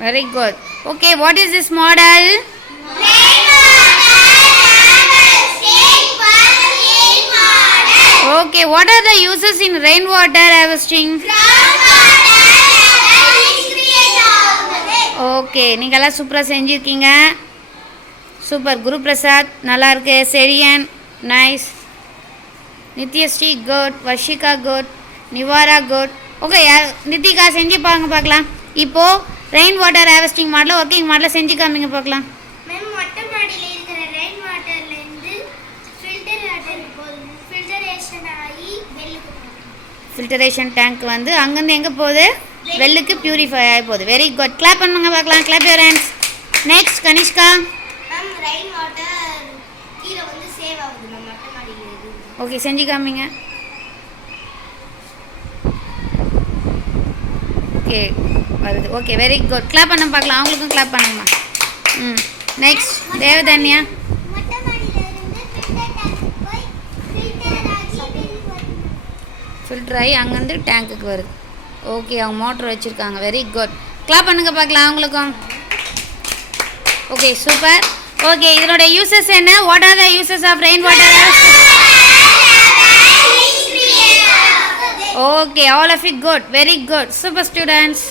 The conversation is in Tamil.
Very good. Okay, what is this model? Okay, what are the uses in rainwater harvesting? Okay நீங்கள்லாம் சூப்பராக செஞ்சுருக்கீங்க. சூப்பர். குரு பிரசாத் நல்லா இருக்கு. Cherian nice. Nithyasree good. Varshika good. Nivara good. Okay Nithika செஞ்சு பாருங்க பார்க்கலாம். இப்போது ரெயின் வாட்டர் ஹார்வெஸ்டிங் மாடலில் ஒர்க்கிங் மாடலில் செஞ்சு காமிங்க பார்க்கலாம். ஃபில்டரேஷன் டேங்க் வந்து அங்கேருந்து எங்கே போகுது? வெல்லுக்கு பியூரிஃபை ஆகி போகுது. Very good. கிளாப் பண்ணுங்க பார்க்கலாம். Clap your hands. Next Kanishka. Okay செஞ்சு காமிங்க. ஓகே வருது. Okay very good. கிளாப் பண்ண பார்க்கலாம். அவங்களுக்கும் கிளாப் பண்ணுங்கம்மா. நெக்ஸ்ட் தேவதன்யா. ஃபில்டர் ஆகி அங்கேருந்து டேங்க்குக்கு வருது. ஓகே அவங்க மோட்டர் வச்சுருக்காங்க. Very good. கிளாப் பண்ணுங்க பார்க்கலாம் அவங்களுக்கும். Okay super. ஓகே இதனோட யூசஸ் என்ன? What are the uses of rain water harvesting? Okay all of it good. Very good. Super students.